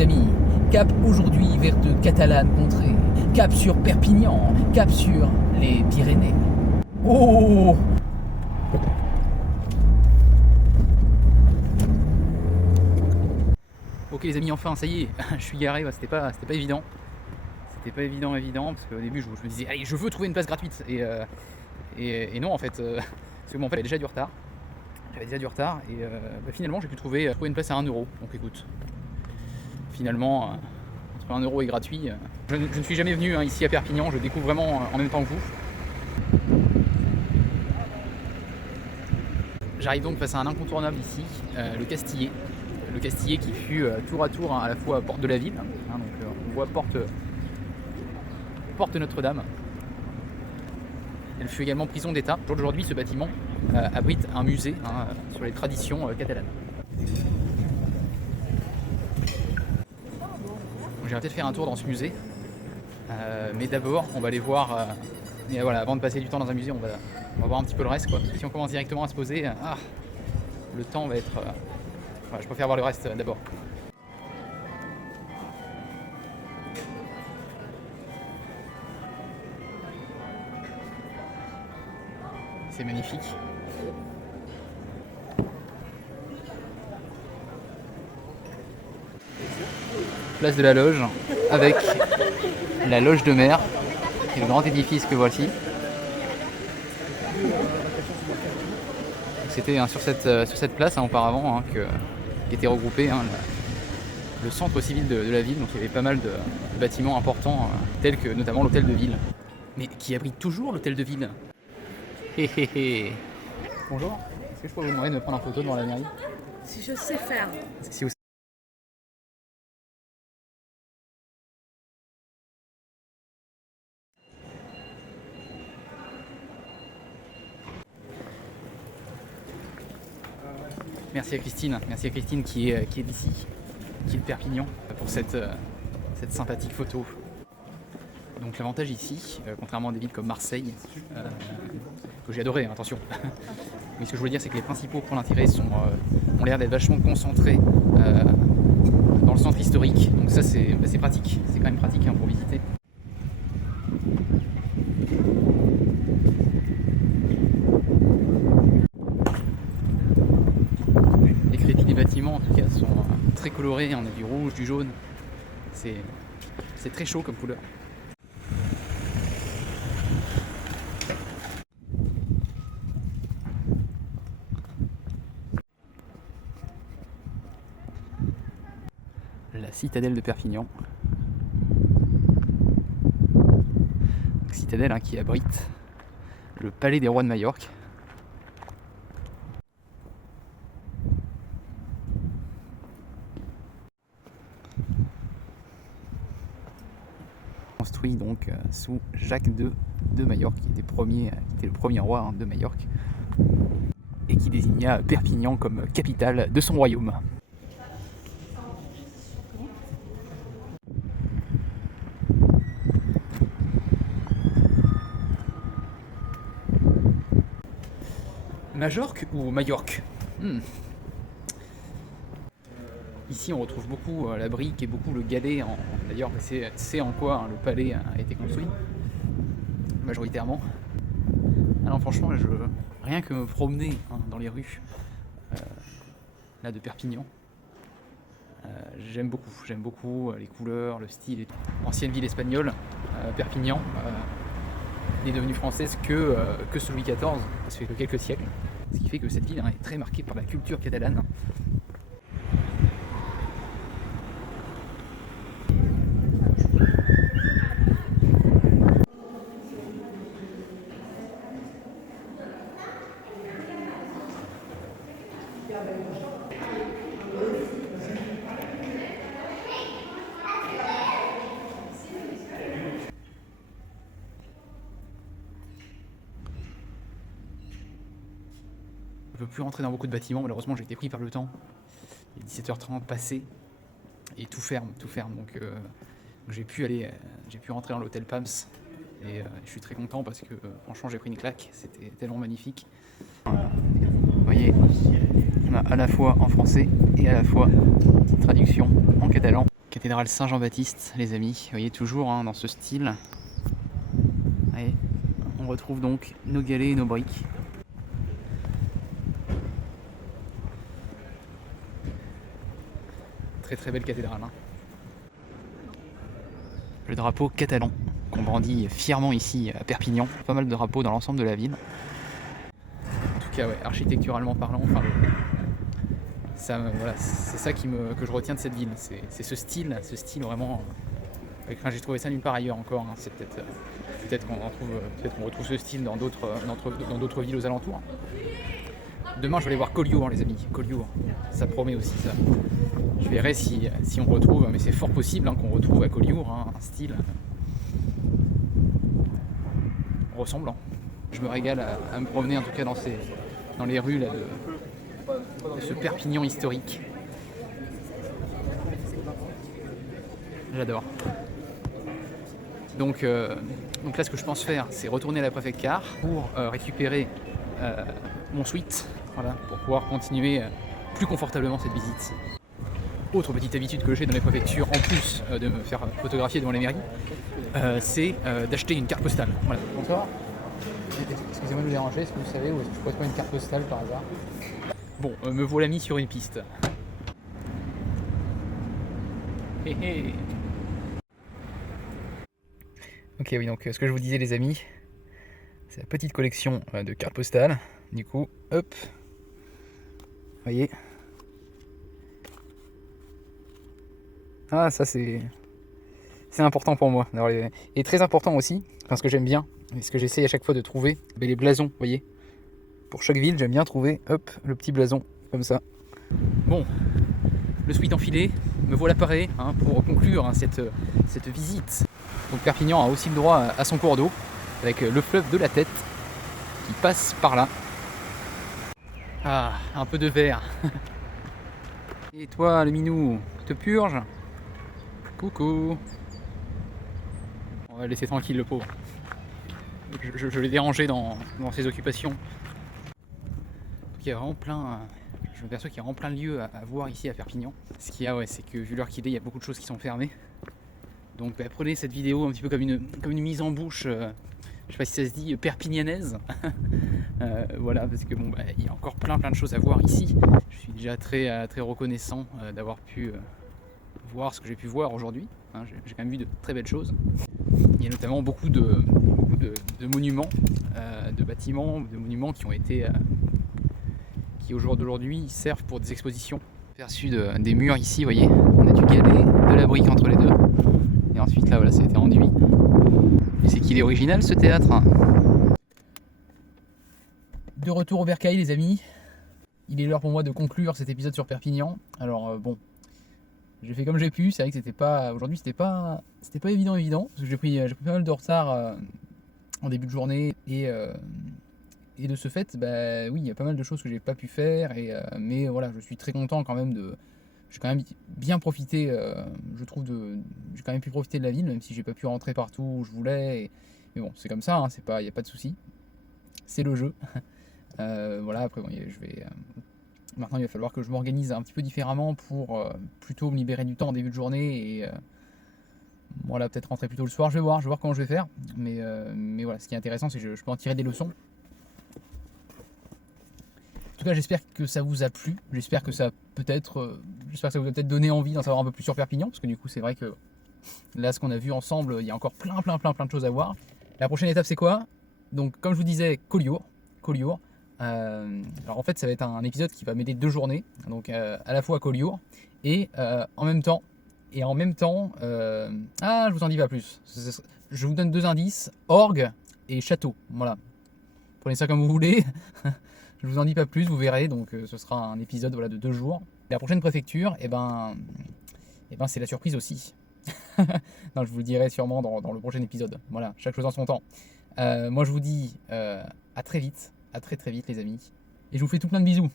les amis, cap aujourd'hui vers de catalanes contrées, cap sur Perpignan, cap sur les Pyrénées. Oh! Ok les amis, enfin ça y est, je suis garé, c'était pas évident. C'était pas évident, parce qu'au début je me disais allez je veux trouver une place gratuite et non en fait, parce que bon en fait j'avais déjà du retard. Et finalement j'ai pu trouver une place à 1€. Donc écoute, finalement entre 1€ et gratuit, je ne suis jamais venu ici à Perpignan, je découvre vraiment en même temps que vous. J'arrive donc face à un incontournable ici, le Castillet. Le Castillet qui fut tour à tour à la fois porte de la ville, donc on voit porte Notre-Dame. Elle fut également prison d'État. Aujourd'hui, ce bâtiment abrite un musée sur les traditions catalanes. Je vais peut-être faire un tour dans ce musée, mais d'abord on va aller voir. Mais voilà, avant de passer du temps dans un musée, on va voir un petit peu le reste, quoi. Si on commence directement à se poser, le temps va être. Voilà, je préfère voir le reste d'abord. C'est magnifique. Place de la Loge, avec la Loge de Mer, et le grand édifice que voici. C'était sur cette place auparavant qui était regroupé le centre civil de la ville, donc il y avait pas mal de bâtiments importants, tels que notamment l'hôtel de ville. Mais qui abrite toujours l'hôtel de ville. Bonjour, est-ce que je pourrais vous demander de me prendre en photo devant la mairie? Si je sais faire. Si vous... Merci à Christine qui est d'ici, qui est de Perpignan, pour cette sympathique photo. Donc l'avantage ici, contrairement à des villes comme Marseille, que j'ai adoré, attention, mais ce que je voulais dire c'est que les principaux points d'intérêt ont l'air d'être vachement concentrés dans le centre historique, donc ça c'est pratique, c'est quand même pratique pour visiter. Les crédits des bâtiments en tout cas sont très colorés, on a du rouge, du jaune, c'est très chaud comme couleur. La citadelle de Perpignan. Citadelle qui abrite le palais des rois de Majorque. Construit donc sous Jacques II de Majorque, qui était le premier roi de Majorque, et qui désigna Perpignan comme capitale de son royaume. Majorque ou Majorque? Ici on retrouve beaucoup la brique et beaucoup le galet. D'ailleurs c'est en quoi le palais a été construit, majoritairement. Alors franchement, rien que me promener dans les rues là de Perpignan, j'aime beaucoup les couleurs, le style. Ancienne ville espagnole, Perpignan n'est devenue française que sous Louis XIV, ça fait que quelques siècles. Ce qui fait que cette ville est très marquée par la culture catalane. Je ne peux plus rentrer dans beaucoup de bâtiments, malheureusement j'ai été pris par le temps. Il est 17h30 passé et tout ferme. Donc j'ai pu rentrer dans l'hôtel Pams et je suis très content parce que franchement j'ai pris une claque, c'était tellement magnifique. Vous voyez, on a à la fois en français et à la fois une traduction en catalan. Cathédrale Saint-Jean-Baptiste, les amis. Vous voyez, toujours dans ce style. Allez, on retrouve donc nos galets et nos briques. Très très belle cathédrale. Le drapeau catalan qu'on brandit fièrement ici à Perpignan. Pas mal de drapeaux dans l'ensemble de la ville. En tout cas, ouais, architecturalement parlant, enfin, voilà, c'est ça que je retiens de cette ville. C'est ce style vraiment. J'ai trouvé ça nulle part ailleurs encore. C'est peut-être qu'on retrouve ce style dans d'autres villes aux alentours. Demain, je vais aller voir Collioure, les amis. Collioure, ça promet aussi ça. Je verrai si on retrouve, mais c'est fort possible qu'on retrouve à Collioure un style ressemblant. Je me régale à me promener en tout cas dans les rues là, de ce Perpignan historique. J'adore. Donc là, ce que je pense faire, c'est retourner à la préfecture pour récupérer mon suite, voilà, pour pouvoir continuer plus confortablement cette visite. Autre petite habitude que j'ai dans les préfectures, en plus de me faire photographier devant les mairies, c'est d'acheter une carte postale. Voilà. Bonsoir. Excusez-moi de vous déranger, est-ce que vous savez où est-ce que je pourrais trouver une carte postale par hasard? Bon, me voilà mis sur une piste. Hé hé. Ok, oui, donc ce que je vous disais, les amis, c'est la petite collection de cartes postales. Du coup, hop, vous voyez. Ah, ça c'est important pour moi. Et très important aussi, parce que j'aime bien, et ce que j'essaye à chaque fois de trouver, les blasons, vous voyez. Pour chaque ville, j'aime bien trouver, hop, le petit blason, comme ça. Bon, le suite enfilé, me voilà paré pour conclure cette visite. Donc Perpignan a aussi le droit à son cours d'eau, avec le fleuve de la Tête, qui passe par là. Ah, un peu de verre. Et toi, le minou, tu te purges? Coucou. On va le laisser tranquille, le pauvre. Je l'ai dérangé dans ses occupations. Il y a vraiment plein... Je m'aperçois qu'il y a vraiment plein de lieux à voir ici à Perpignan. Ce qu'il y a, ouais, c'est que vu l'heure qu'il est, il y a beaucoup de choses qui sont fermées. Donc prenez cette vidéo un petit peu comme une mise en bouche, je sais pas si ça se dit, perpignanaise. Voilà, parce que bon, il y a encore plein de choses à voir ici. Je suis déjà très reconnaissant d'avoir pu voir ce que j'ai pu voir aujourd'hui. J'ai quand même vu de très belles choses. Il y a notamment beaucoup de monuments, de bâtiments, de monuments qui ont été... qui au jour d'aujourd'hui servent pour des expositions. Aperçu des murs ici, vous voyez, on a du galet, de la brique entre les deux. Et ensuite là, voilà, ça a été enduit. Et c'est qu'il est original ce théâtre. De retour au bercail, les amis. Il est l'heure pour moi de conclure cet épisode sur Perpignan. Alors bon, j'ai fait comme j'ai pu. C'est vrai que aujourd'hui c'était pas évident, parce que j'ai pris pas mal de retard en début de journée et de ce fait, oui, il y a pas mal de choses que j'ai pas pu faire, mais voilà, je suis très content quand même j'ai quand même bien profité, je trouve, j'ai quand même pu profiter de la ville, même si j'ai pas pu rentrer partout où je voulais, mais bon, c'est comme ça, il n'y a pas de souci, c'est le jeu. Voilà, après, bon, maintenant il va falloir que je m'organise un petit peu différemment pour plutôt me libérer du temps en début de journée, et voilà, peut-être rentrer plus tôt le soir, je vais voir comment je vais faire, mais voilà, ce qui est intéressant, c'est que je peux en tirer des leçons. En tout cas, j'espère que ça vous a plu. J'espère que ça vous a peut-être donné envie d'en savoir un peu plus sur Perpignan, parce que du coup, c'est vrai que là, ce qu'on a vu ensemble, il y a encore plein de choses à voir. La prochaine étape, c'est quoi? Donc, comme je vous disais, Collioure. Alors en fait, ça va être un épisode qui va m'aider 2 journées, donc à la fois à Collioure et en même temps. Je vous en dis pas plus. Je vous donne 2 indices, orgue et château. Voilà. Prenez ça comme vous voulez. Je vous en dis pas plus, vous verrez, donc ce sera un épisode de 2 jours. La prochaine préfecture, c'est la surprise aussi. Non, je vous le dirai sûrement dans le prochain épisode. Voilà, chaque chose en son temps. Moi je vous dis à très vite, les amis. Et je vous fais tout plein de bisous.